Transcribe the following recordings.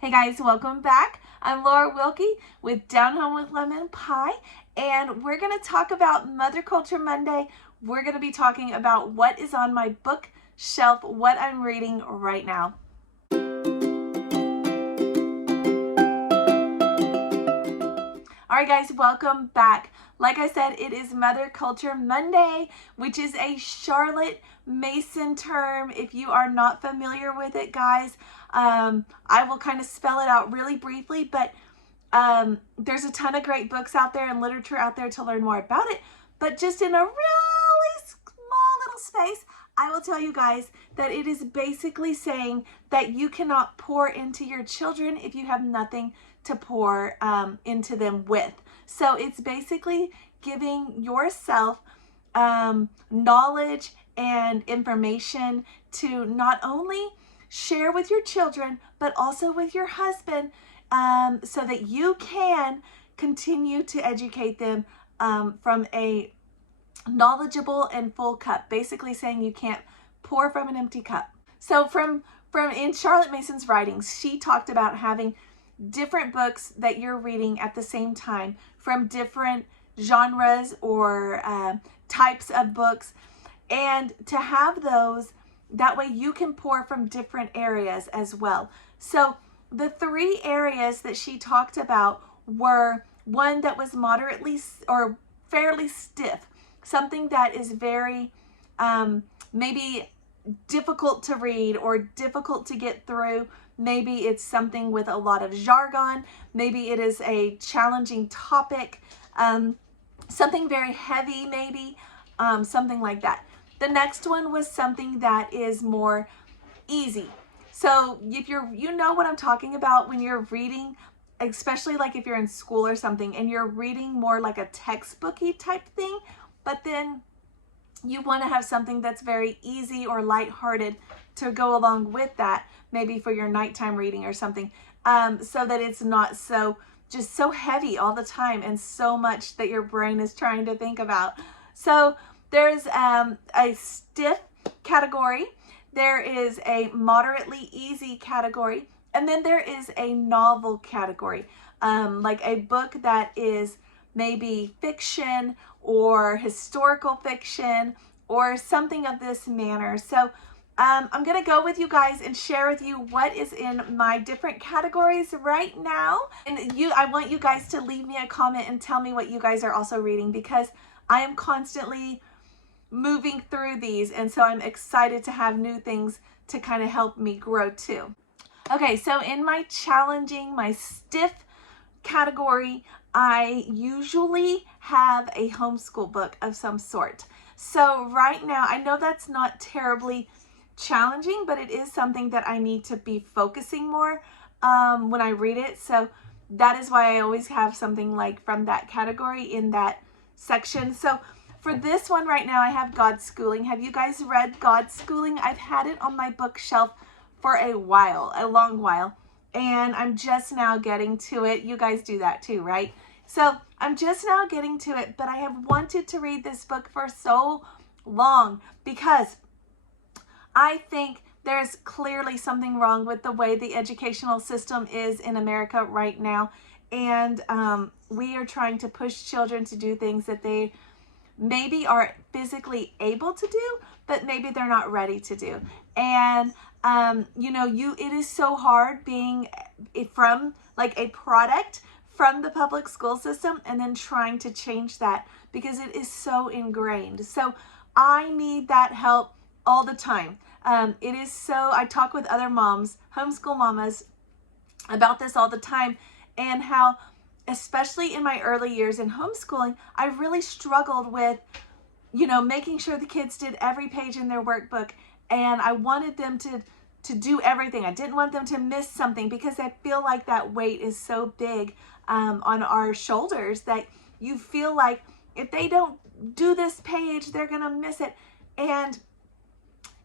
Hey guys, welcome back. I'm Laura Wilkie with Down Home with Lemon Pie, and we're going to talk about Mother Culture Monday. We're going to be talking about what is on my bookshelf, what I'm reading right now. Alright guys, welcome back. Like I said, it is Mother Culture Monday, which is a Charlotte Mason term. If you are not familiar with it, guys, I will kind of spell it out really briefly, but there's a ton of great books out there and literature out there to learn more about it. But just in a really small little space, I will tell you guys that it is basically saying that you cannot pour into your children if you have nothing to pour into them with. So it's basically giving yourself knowledge and information to not only share with your children, but also with your husband, so that you can continue to educate them from a knowledgeable and full cup. Basically saying you can't pour from an empty cup. So from in Charlotte Mason's writings, she talked about having different books that you're reading at the same time from different genres or types of books, and to have those, that way you can pour from different areas as well. So the three areas that she talked about were one that was moderately or fairly stiff, something that is very maybe difficult to read or difficult to get through. Maybe it's something with a lot of jargon. Maybe it is a challenging topic, something very heavy, maybe something like that. The next one was something that is more easy. So if you know what I'm talking about when you're reading, especially like if you're in school or something and you're reading more like a textbooky type thing, but then you want to have something that's very easy or lighthearted to go along with that, maybe for your nighttime reading or something, so that it's not so heavy all the time and so much that your brain is trying to think about. So there's a stiff category, there is a moderately easy category, and then there is a novel category, like a book that is maybe fiction or historical fiction or something of this manner. So I'm going to go with you guys and share with you what is in my different categories right now. And I want you guys to leave me a comment and tell me what you guys are also reading, because I am constantly moving through these, and so I'm excited to have new things to kind of help me grow too. Okay, so in my challenging, my stiff category, I usually have a homeschool book of some sort. So right now, I know that's not terribly challenging, but it is something that I need to be focusing more when I read it. So that is why I always have something like from that category in that section. So for this one right now, I have God's Schooling. Have you guys read God's Schooling? I've had it on my bookshelf for a while, a long while, and I'm just now getting to it. You guys do that too, right? So I'm just now getting to it, but I have wanted to read this book for so long because I think there's clearly something wrong with the way the educational system is in America right now, and we are trying to push children to do things that they maybe are physically able to do, but maybe they're not ready to do. And you know, it is so hard being from like a product from the public school system and then trying to change that, because it is so ingrained. So I need that help all the time. It is so, I talk with other moms, homeschool mamas, about this all the time, and how especially in my early years in homeschooling, I really struggled with, you know, making sure the kids did every page in their workbook, and I wanted them to do everything. I didn't want them to miss something, because I feel like that weight is so big on our shoulders that you feel like if they don't do this page, they're gonna miss it. And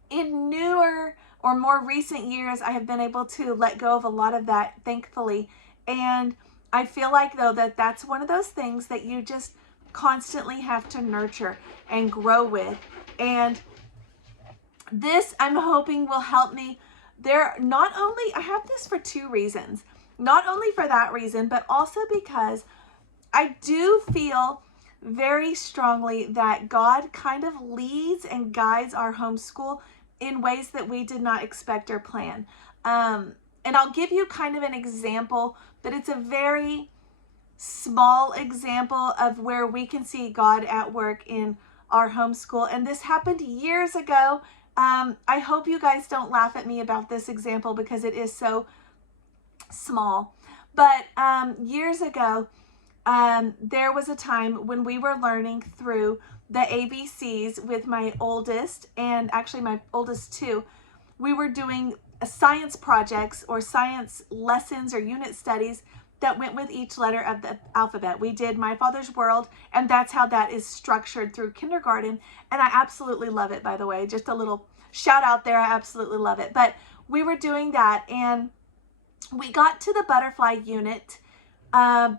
in newer or more recent years, I have been able to let go of a lot of that, thankfully. And I feel like, though, that that's one of those things that you just constantly have to nurture and grow with. And this, I'm hoping, will help me I have this for two reasons. Not only for that reason, but also because I do feel very strongly that God kind of leads and guides our homeschool in ways that we did not expect or plan. And I'll give you kind of an example, but it's a very small example of where we can see God at work in our homeschool. And this happened years ago. I hope you guys don't laugh at me about this example because it is so small. But years ago, there was a time when we were learning through the ABCs with my oldest, and actually my oldest too. We were doing science projects or science lessons or unit studies that went with each letter of the alphabet. We did My Father's World, and that's how that is structured through kindergarten. And I absolutely love it, by the way. Just a little shout out there. I absolutely love it. But we were doing that, and we got to the butterfly unit.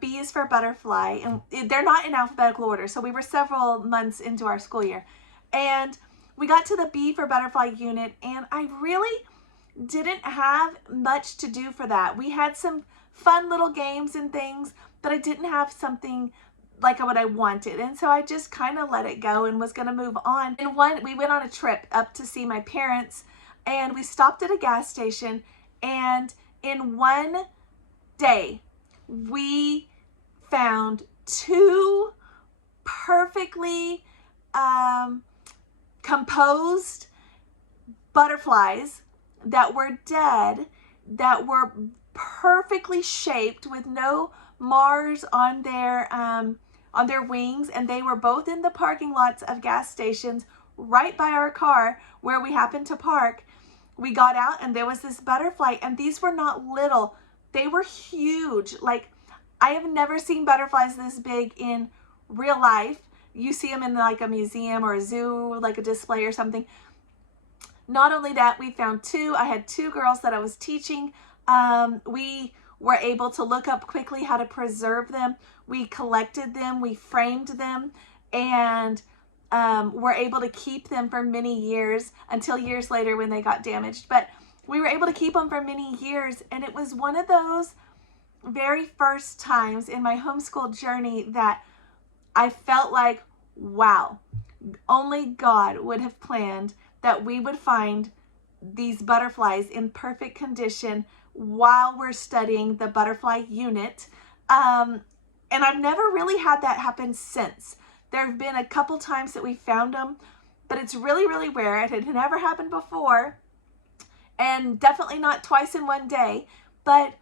B is for butterfly, and they're not in alphabetical order. So we were several months into our school year, and we got to the B for butterfly unit, and I really didn't have much to do for that. We had some fun little games and things, but I didn't have something like what I wanted. And so I just kind of let it go and was going to move on. And we went on a trip up to see my parents, and we stopped at a gas station, and in one day, we found two perfectly composed butterflies that were dead, that were perfectly shaped with no Mars on their wings, and they were both in the parking lots of gas stations right by our car where we happened to park. We got out, and there was this butterfly, and these were not little. They were huge. Like, I have never seen butterflies this big in real life. You see them in like a museum or a zoo, like a display or something. Not only that, we found two. I had two girls that I was teaching. We were able to look up quickly how to preserve them. We collected them, we framed them, and were able to keep them for many years until years later when they got damaged. But we were able to keep them for many years, and it was one of those very first times in my homeschool journey that I felt like, wow, only God would have planned that we would find these butterflies in perfect condition while we're studying the butterfly unit. And I've never really had that happen since. There have been a couple times that we found them, but it's really, really rare. It had never happened before, and definitely not twice in one day. But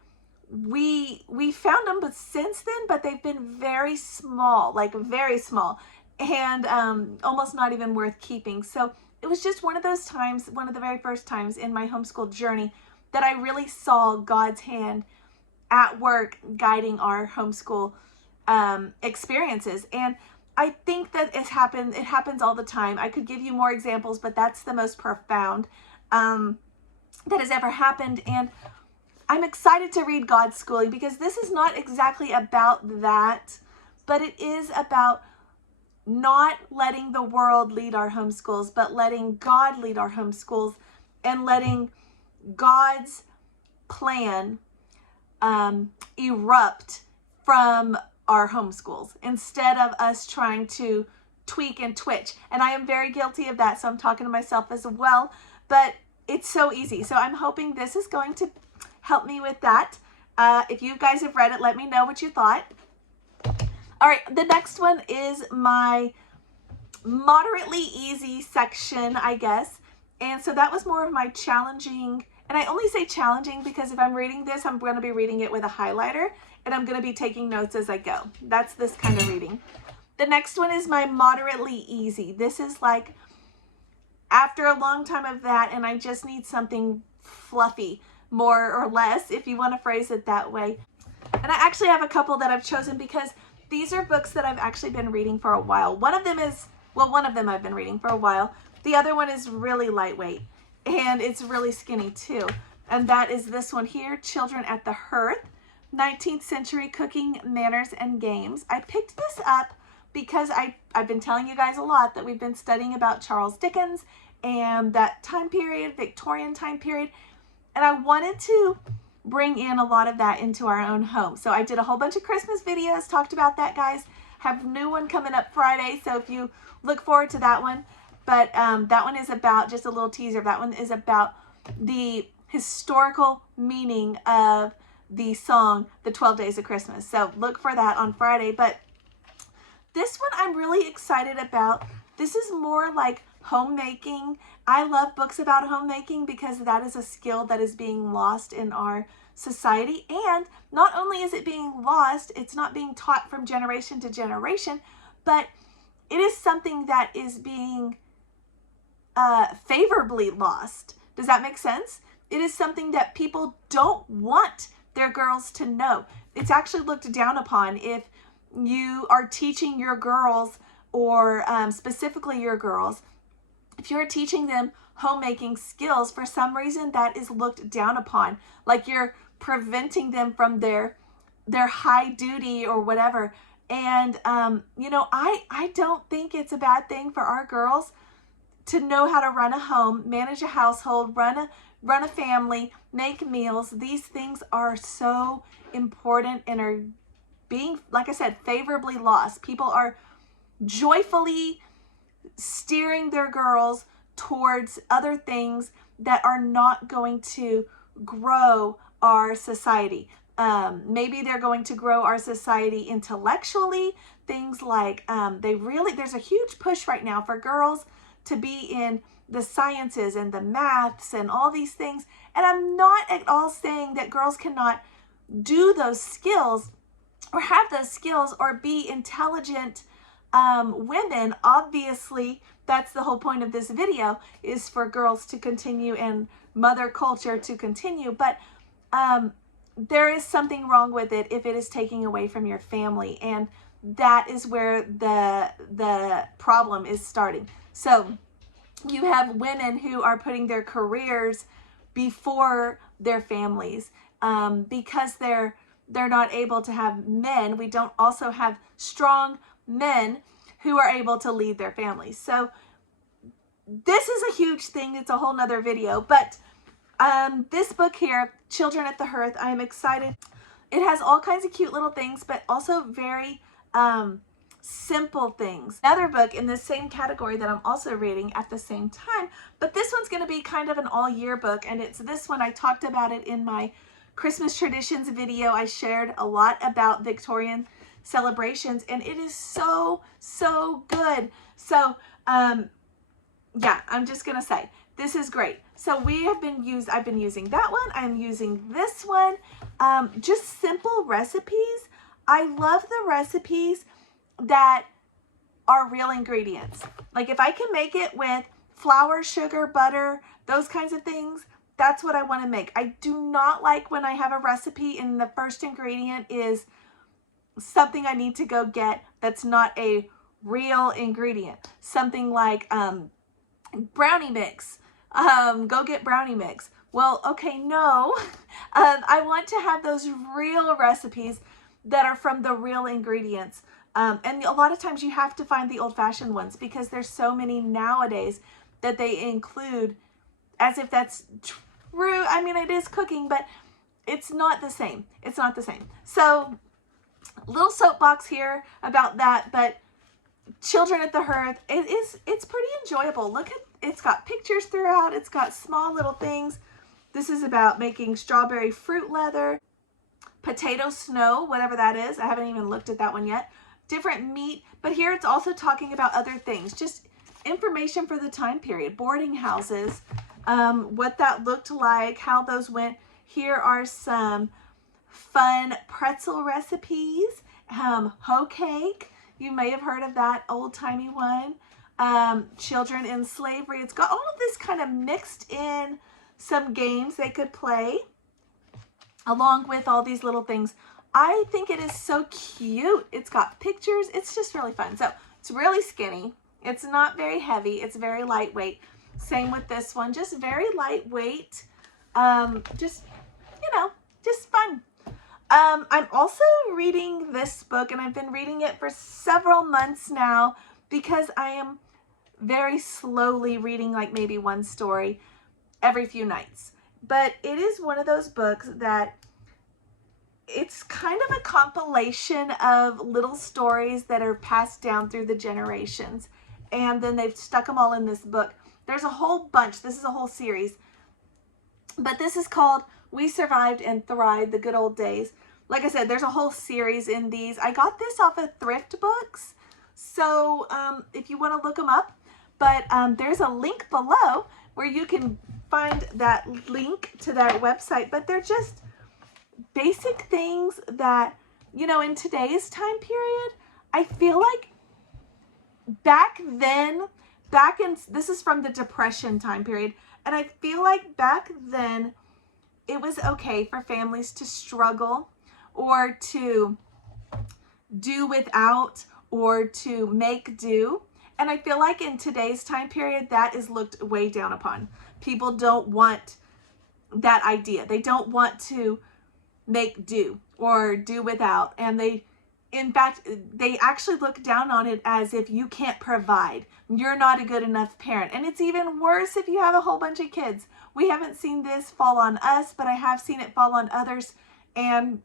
we found them, but since then, but they've been very small, like very small, and almost not even worth keeping. So it was just one of those times, one of the very first times in my homeschool journey that I really saw God's hand at work guiding our homeschool experiences. And I think that it happens all the time. I could give you more examples, but that's the most profound that has ever happened. And I'm excited to read God's schooling, because this is not exactly about that, but it is about not letting the world lead our homeschools, but letting God lead our homeschools, and letting God's plan erupt from our homeschools instead of us trying to tweak and twitch. And I am very guilty of that, so I'm talking to myself as well, but it's so easy. So I'm hoping this is going to help me with that. If you guys have read it, let me know what you thought. All right, the next one is my moderately easy section, I guess. And so that was more of my challenging, and I only say challenging because if I'm reading this, I'm going to be reading it with a highlighter, and I'm going to be taking notes as I go. That's this kind of reading. The next one is my moderately easy. This is like after a long time of that, and I just need something fluffy, more or less, if you want to phrase it that way. And I actually have a couple that I've chosen because these are books that I've actually been reading for a while. One of them I've been reading for a while. The other one is really lightweight, and it's really skinny too. And that is this one here, Children at the Hearth, 19th Century Cooking, Manners, and Games. I picked this up because I've been telling you guys a lot that we've been studying about Charles Dickens and that time period, Victorian time period. And I wanted to bring in a lot of that into our own home. So I did a whole bunch of Christmas videos, talked about that, guys. Have a new one coming up Friday, so if you look forward to that one. But that one is about, just a little teaser, that one is about the historical meaning of the song, The 12 Days of Christmas. So look for that on Friday. But this one I'm really excited about. This is more like homemaking. I love books about homemaking because that is a skill that is being lost in our society. And not only is it being lost, it's not being taught from generation to generation, but it is something that is being favorably lost. Does that make sense? It is something that people don't want their girls to know. It's actually looked down upon if you are teaching your girls, or specifically your girls, if you're teaching them homemaking skills, for some reason that is looked down upon. Like you're preventing them from their high duty or whatever. And, you know, I don't think it's a bad thing for our girls to know how to run a home, manage a household, run a family, make meals. These things are so important and are being, like I said, favorably lost. People are joyfully steering their girls towards other things that are not going to grow our society. Maybe they're going to grow our society intellectually. Things like there's a huge push right now for girls to be in the sciences and the maths and all these things. And I'm not at all saying that girls cannot do those skills or have those skills or be intelligent women. Obviously, that's the whole point of this video, is for girls to continue and mother culture to continue. But there is something wrong with it if it is taking away from your family. And that is where the problem is starting. So you have women who are putting their careers before their families because they're not able to have men. We don't also have strong men who are able to lead their families. So this is a huge thing. It's a whole nother video. But this book here, Children at the Hearth, I am excited. It has all kinds of cute little things, but also very simple things. Another book in the same category that I'm also reading at the same time, but this one's going to be kind of an all-year book, and it's this one. I talked about it in my Christmas traditions video. I shared a lot about Victorian celebrations, and it is so good. So yeah, I'm just gonna say this is great. So I've been using that one. I'm using this one. Just simple recipes. I love the recipes that are real ingredients. Like if I can make it with flour, sugar, butter, those kinds of things, that's what I want to make. I do not like when I have a recipe and the first ingredient is something I need to go get that's not a real ingredient. Something like brownie mix. Go get brownie mix. Well, okay, no. I want to have those real recipes that are from the real ingredients. And a lot of times you have to find the old-fashioned ones because there's so many nowadays that they include as if that's true. I mean, it is cooking, but it's not the same. It's not the same. So, little soapbox here about that, but Children at the Hearth, it's pretty enjoyable. Look at, it's got pictures throughout. It's got small little things. This is about making strawberry fruit leather, potato snow, whatever that is. I haven't even looked at that one yet. Different meat, but here it's also talking about other things, just information for the time period, boarding houses, what that looked like, how those went. Here are some fun pretzel recipes, hoe cake. You may have heard of that old-timey one. Children in slavery. It's got all of this kind of mixed in, some games they could play along with all these little things. I think it is so cute. It's got pictures. It's just really fun. So it's really skinny. It's not very heavy. It's very lightweight. Same with this one. Just very lightweight. Just, you know, just fun. I'm also reading this book, and I've been reading it for several months now because I am very slowly reading like maybe one story every few nights. but it is one of those books that it's kind of a compilation of little stories that are passed down through the generations. And then they've stuck them all in this book. There's a whole bunch. This is a whole series. But this is called We Survived and Thrived, the Good Old Days. Like I said, there's a whole series in these. I got this off of Thrift Books. So if you want to look them up. But there's a link below where you can find that link to that website. But they're just basic things that, you know, in today's time period, I feel like back then, this is from the Depression time period, and I feel like back then it was okay for families to struggle or to do without or to make do. And I feel like in today's time period, that is looked way down upon. People don't want that idea. They don't want to make do or do without. And in fact, they actually look down on it as if you can't provide. You're not a good enough parent. And it's even worse if you have a whole bunch of kids. We haven't seen this fall on us, but I have seen it fall on others. And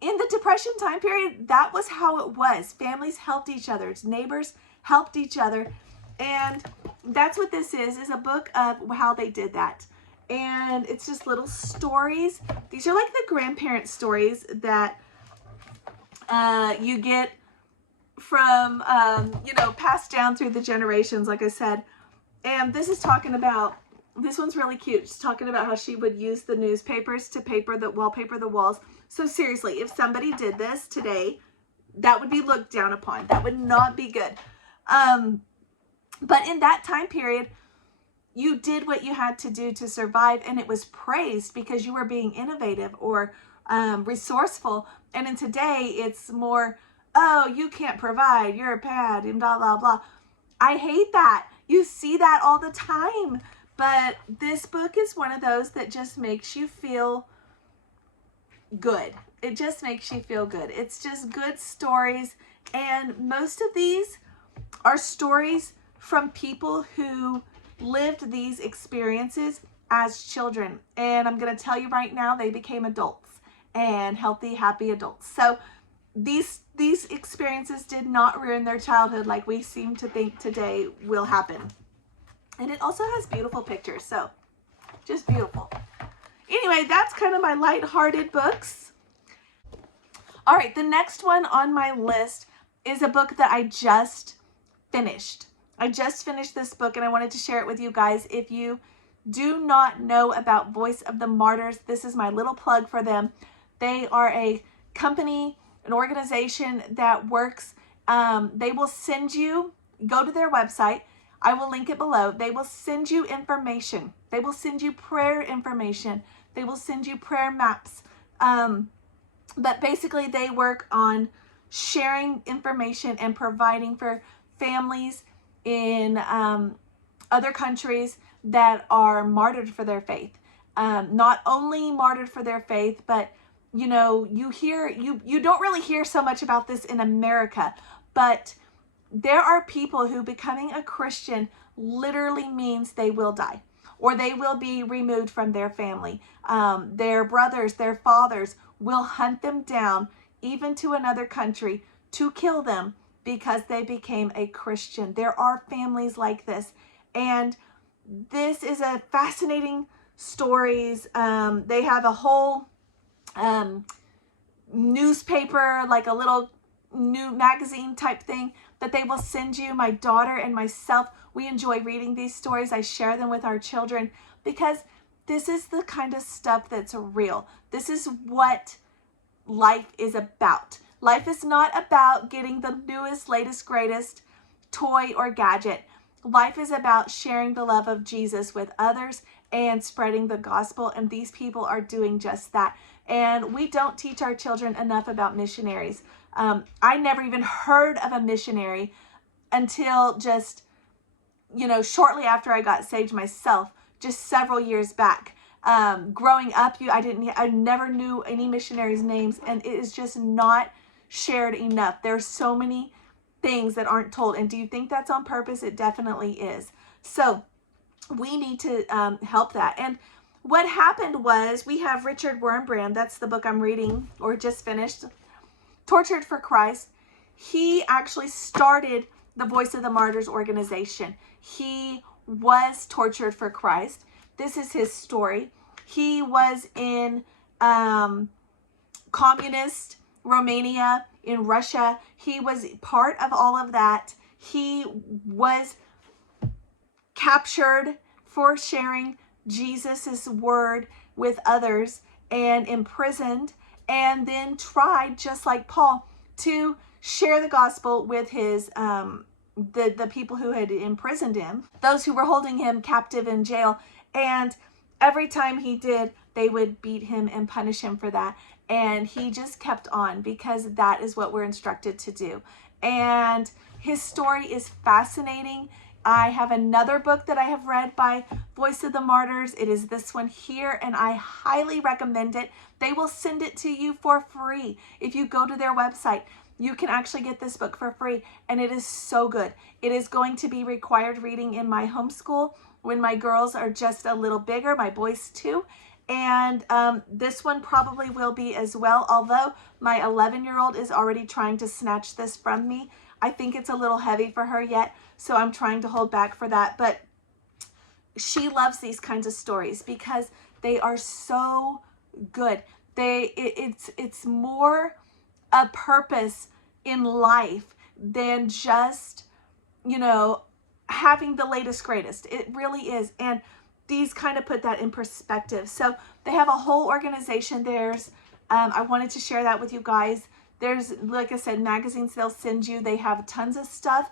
in the Depression time period, that was how it was. Families helped each other. Neighbors helped each other. And that's what this is a book of how they did that. And it's just little stories. These are like the grandparent stories that you get from, you know, passed down through the generations, like I said. And this is talking about, this one's really cute. She's talking about how she would use the newspapers to wallpaper the walls. So seriously, if somebody did this today, that would be looked down upon. That would not be good. But in that time period, you did what you had to do to survive, and it was praised because you were being innovative or resourceful. And in today, it's more, oh, you can't provide, you're bad, and blah, blah, blah. I hate that. You see that all the time. But this book is one of those that just makes you feel good. It just makes you feel good. It's just good stories. And most of these are stories from people who lived these experiences as children. And I'm going to tell you right now, they became adults and healthy, happy adults. So these experiences did not ruin their childhood like we seem to think today will happen. And it also has beautiful pictures. So just beautiful. Anyway, that's kind of my lighthearted books. All right, the next one on my list is a book that I just finished. I just finished this book and I wanted to share it with you guys. If you do not know about Voice of the Martyrs, this is my little plug for them. They are a company, an organization that works. They will send you, go to their website. I will link it below. They will send you information. They will send you prayer information. They will send you prayer maps. But basically they work on sharing information and providing for families in other countries that are martyred for their faith. Not only martyred for their faith, but you know, you don't really hear so much about this in America, but there are people who becoming a Christian literally means they will die or they will be removed from their family. Their brothers, their fathers will hunt them down even to another country to kill them because they became a Christian. There are families like this. And this is a fascinating stories. They have a whole newspaper, like a little new magazine type thing that they will send you. My daughter and myself, we enjoy reading these stories. I share them with our children because this is the kind of stuff that's real. This is what life is about. Life is not about getting the newest, latest, greatest toy or gadget. Life is about sharing the love of Jesus with others and spreading the gospel. And these people are doing just that. And we don't teach our children enough about missionaries. I never even heard of a missionary until just, you know, shortly after I got saved myself, just several years back. Growing up, I never knew any missionaries' names, and it is just not shared enough. There's so many things that aren't told. And do you think that's on purpose? It definitely is. So we need to help that. And what happened was, we have Richard Wurmbrand, that's the book I'm reading or just finished, Tortured for Christ. He actually started the Voice of the Martyrs organization. He was tortured for Christ. This is his story. He was in communist Romania, in Russia. He was part of all of that. He was captured for sharing Jesus's word with others and imprisoned, and then tried, just like Paul, to share the gospel with his the people who had imprisoned him, those who were holding him captive in jail. And every time he did, they would beat him and punish him for that. And he just kept on, because that is what we're instructed to do. And his story is fascinating. I have another book that I have read by Voice of the Martyrs. It is this one here, and I highly recommend it. They will send it to you for free. If you go to their website, you can actually get this book for free, and it is so good. It is going to be required reading in my homeschool when my girls are just a little bigger, my boys too. And this one probably will be as well, although my 11-year-old is already trying to snatch this from me. I think it's a little heavy for her yet, so I'm trying to hold back for that. But she loves these kinds of stories because they are so good. It's more a purpose in life than just, you know, having the latest greatest. It really is. And these kind of put that in perspective. So they have a whole organization. There's, I wanted to share that with you guys. There's, like I said, magazines they'll send you. They have tons of stuff.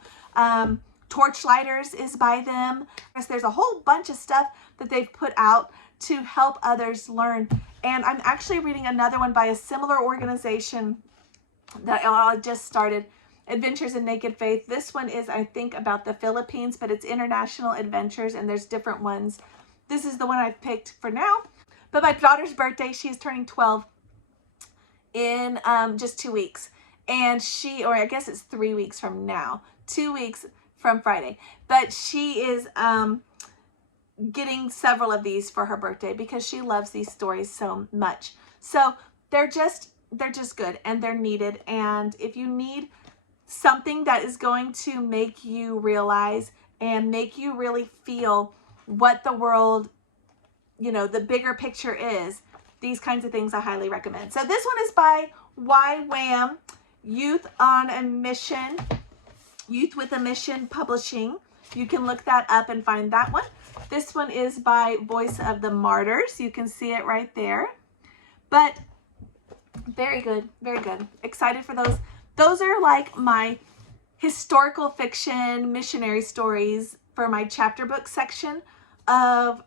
Torchlighters is by them. There's a whole bunch of stuff that they've put out to help others learn. And I'm actually reading another one by a similar organization that I just started, Adventures in Naked Faith. This one is, I think, about the Philippines, but it's international adventures, and there's different ones. This is the one I've picked for now. But my daughter's birthday, she's turning 12 in just 2 weeks. And she, or I guess it's 3 weeks from now, 2 weeks from Friday. But she is getting several of these for her birthday because she loves these stories so much. So they're just good, and they're needed. And if you need something that is going to make you realize and make you really feel what the world, you know, the bigger picture is, these kinds of things I highly recommend. So this one is by YWAM, Youth on a Mission, Youth with a Mission Publishing. You can look that up and find that one. This one is by Voice of the Martyrs. You can see it right there. But very good, very good. Excited for those. Those are like my historical fiction missionary stories for my chapter book section of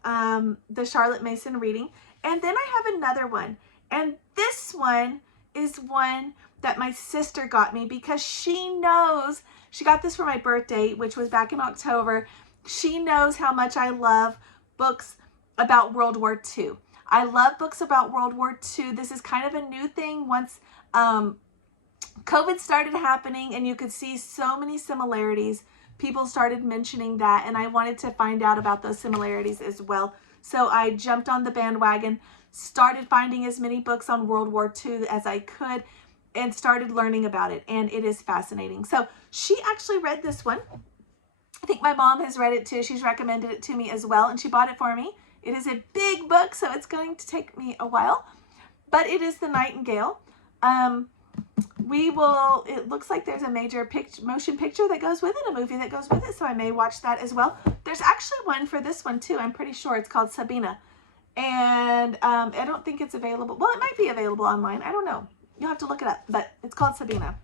the Charlotte Mason reading. And then I have another one. And this one is one that my sister got me because she knows, she got this for my birthday, which was back in October. She knows how much I love books about World War II. I love books about World War II. This is kind of a new thing once COVID started happening, and you could see so many similarities. People started mentioning that, and I wanted to find out about those similarities as well. So I jumped on the bandwagon, started finding as many books on World War II as I could, and started learning about it, and it is fascinating. So she actually read this one. I think my mom has read it too. She's recommended it to me as well, and she bought it for me. It is a big book, so it's going to take me a while, but it is The Nightingale. It looks like there's a major motion picture that goes with it, a movie that goes with it, so I may watch that as well. There's actually one for this one too. I'm pretty sure it's called Sabina, and I don't think it's available. Well, it might be available online. I don't know. You'll have to look it up, but it's called Sabina,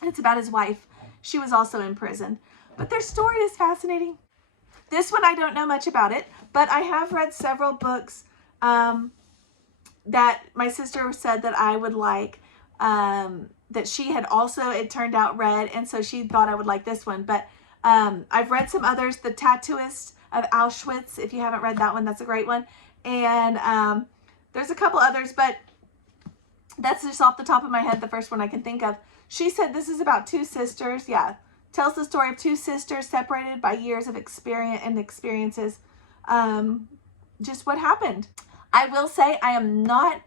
and it's about his wife. She was also in prison, but their story is fascinating. This one, I don't know much about it, but I have read several books that my sister said that I would like, that she had also, it turned out, read, and so she thought I would like this one. But I've read some others. The Tattooist of Auschwitz, if you haven't read that one, that's a great one. And there's a couple others, but that's just off the top of my head, the first one I can think of. She said this is about two sisters. Yeah, tells the story of two sisters separated by years of experiences. just what happened. I will say I am not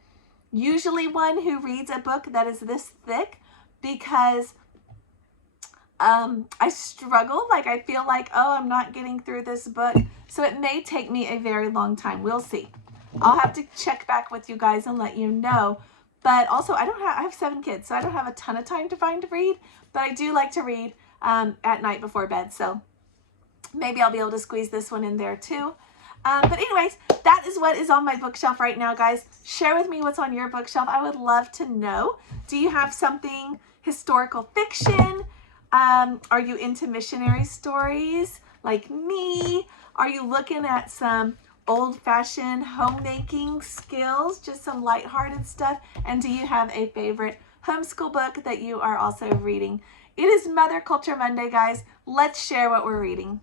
usually one who reads a book that is this thick, because I struggle. Like, I feel like, oh, I'm not getting through this book. So it may take me a very long time. We'll see. I'll have to check back with you guys and let you know. But also, I have 7 kids, so I don't have a ton of time to read, but I do like to read at night before bed. So maybe I'll be able to squeeze this one in there too. But anyways, that is what is on my bookshelf right now, guys. Share with me what's on your bookshelf. I would love to know. Do you have something historical fiction? Are you into missionary stories like me? Are you looking at some old-fashioned homemaking skills, just some lighthearted stuff? And do you have a favorite homeschool book that you are also reading? It is Mother Culture Monday, guys. Let's share what we're reading.